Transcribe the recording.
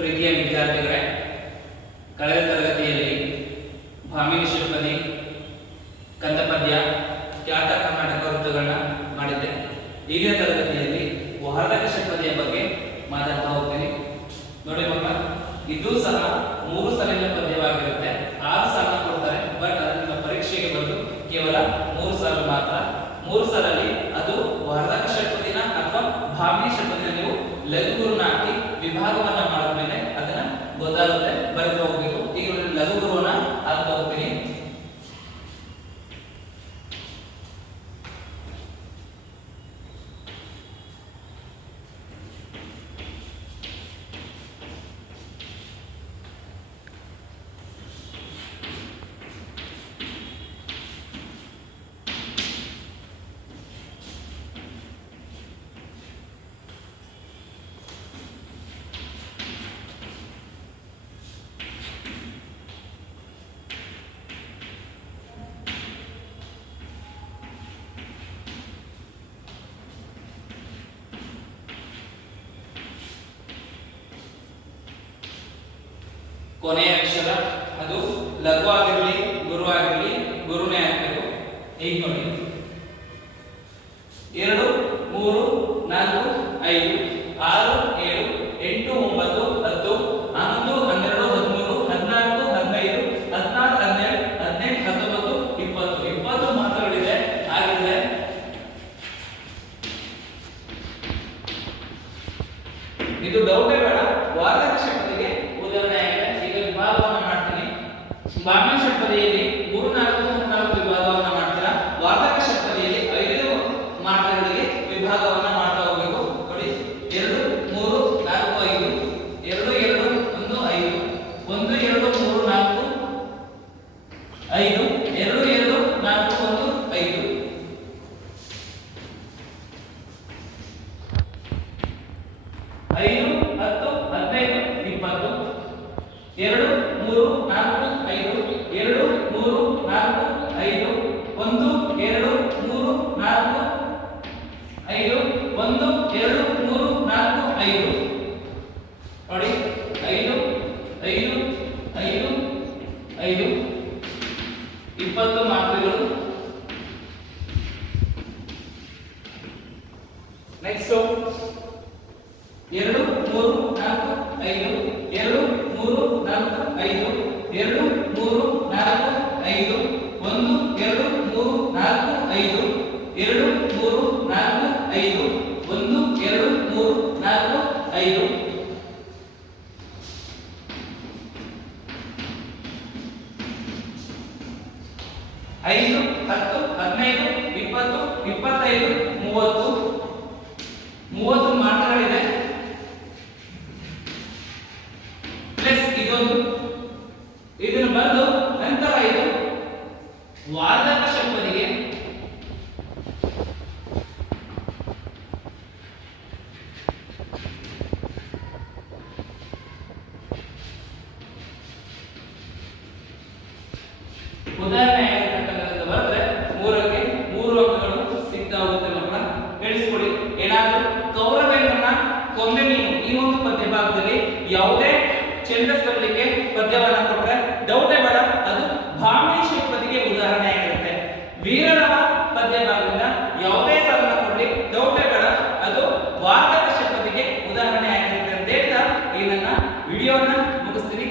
ಪ್ರೀತಿಯ ವಿದ್ಯಾರ್ಥಿಗಳೇ, ಕಳೆದ ತರಗತಿಯಲ್ಲಿ ಭಾಮಿನಿ ಷಟ್ಪದಿ, ಕಂದಪದ್ಯ, ಖ್ಯಾತ ಕರ್ನಾಟಕ ವೃತ್ತಗಳನ್ನ ಮಾಡಿದ್ದೆ. ಈಗಿನ ತರಗತಿಯಲ್ಲಿ ವಾರ್ಧಕ ಷಟ್ಪದಿಯ ಬಗ್ಗೆ ಮಾತಾಡ್ತಾ ಹೋಗ್ತೀನಿ. ನೋಡಿ ಮಕ್ಕಳ, ಇದು ಸಹ 3 ಸಾಲಿನ ಪದ್ಯವಾಗಿರುತ್ತೆ. 6 ಸಾಲ ಕೊಡ್ತಾರೆ, ಬಟ್ ಅದನ್ನ ಪರೀಕ್ಷೆಗೆ ಬಂದು ಕೇವಲ 3 ಸಾಲು ಮಾತ್ರ. 3 ಸಾಲಲ್ಲಿ ಅದು ವಾರ್ಧಕ ಷಟ್ಪದಿನ ಅಥವಾ ಭಾಮಿನಿ ಷಟ್ಪದಿನ ನೀವು ಲಘುಗುರುನ ಹಾಕಿ ವಿಭಾಗವನ್ನ ಮಾಡಿದ್ಮೇಲೆ ಅದನ್ನ ಗೊತ್ತಾಗುತ್ತೆ, ಬರೆದು ಹೋಗ್ಬೇಕು. ಈಗ ಲಘುಗುರುವನ್ನ ಹಾಕ್ತಾ ಹೋಗ್ತೀನಿ. ಕೊನೆಯ ಅಕ್ಷರ ಅದು ಲಘು ಆಗಿರಲಿ ಗುರು ಆಗಿರಲಿ ಗುರುನೇ ಹಾಕಬೇಕು. ಈಗ ನೋಡಿ, 2 3 4 5 6 7 8 9 10 11 12 13 14 15 16 17 18 19 20 ಮಾತುಗಳಿದೆ ಆಗಿದೆ. ಇದು ಡೌಟೇ ಬೇಡ, ವಾರ್ಧಕ ಷಟ್ಪದಿಗೆ ಉದಾಹರಣೆ ಆಗಿದೆ. ಈಗ ವಿಭಾಗವನ್ನ ಮಾಡ್ತೀನಿ. ಭಾಮಿನಿ ಷಟ್ಪದಿಯಲ್ಲಿ 3 4 3 4 ವಿಭಾಗವನ್ನ ಮಾಡ್ತೀರಾ. ವಾರ್ಧಕ ಷಟ್ಪದಿಯಲ್ಲಿ 5 ಮಾತ್ರೆಗಳಿಗೆ ವಿಭಾಗವನ್ನ ಮಾಡ್ತಾ ಹೋಗಬೇಕು. ನೋಡಿ, 2 3 4 5 2 2 1 5 1 2 3 4 5 2 2 4 1 5 5 10 15 20 2 3 4 5 2 3 4 5 1 2 3 4 5 1 2 3 4 5 ನೋಡಿ, 5 5 5 5 20 ಮಾತ್ರೆಗಳು. ನೆಕ್ಸ್ಟ್ 2 3 4 5 2 3 4 5 2 3 4 5 1 2 3 4 5 2 3 4 5 1 2 3 4 5 5 10 15 20 25 30 ಮಾತ್ರೆಗಳಿದೆ. ಪ್ಲಸ್ ಇದೊಂದು, ಇದನ್ನು ಬರೆದು ನಂತರ ಇದು ವಾರ್ಧಕ ಷಟ್ಪದಿಗೆ ಉದಾಹರಣೆ ಆಗಿರ್ತಕ್ಕಂಥದ್ದು ಬರೆದ್ರೆ 3ಕ್ಕೆ 3 ಅಂಕಗಳು ಸಿಗ್ತಾ ಹೋಗುತ್ತೆ. ಮಕ್ಕಳ ಹೇಳಿಸ್ಕೊಡಿ. ಏನಾದರೂ ಕೌರವೇಂದ್ರನ ಕೊಂಬೆ ಮೀನು ಈ ಒಂದು ಪದ್ಯ ಭಾಗದಲ್ಲಿ ಯಾವುದೇ ಛಂದಸ್ ಬರಲಿಕ್ಕೆ ಪದ್ಯವನ್ನ ಕೊಟ್ಟರೆ ಡೌಟೇ ಬೇಡ, ಅದು ಭಾಮಿನಿ ಷಟ್ಪದಿಗೆ ಉದಾಹರಣೆ ಆಗಿರುತ್ತೆ. ವೀರರವ ಪದ್ಯ ಭಾಗದಿಂದ ಯಾವುದೇ ಸಾಲನ್ನ ಕೊಡಲಿ ಡೌಟೇ ಬೇಡ, ಅದು ವಾರ್ಧಕ ಷಟ್ಪದಿಗೆ ಉದಾಹರಣೆ ಆಗಿರುತ್ತೆ ಅಂತ ಹೇಳ್ತಾ ಈ ನನ್ನ ವಿಡಿಯೋನ ಮುಗಿಸ್ತೀನಿ.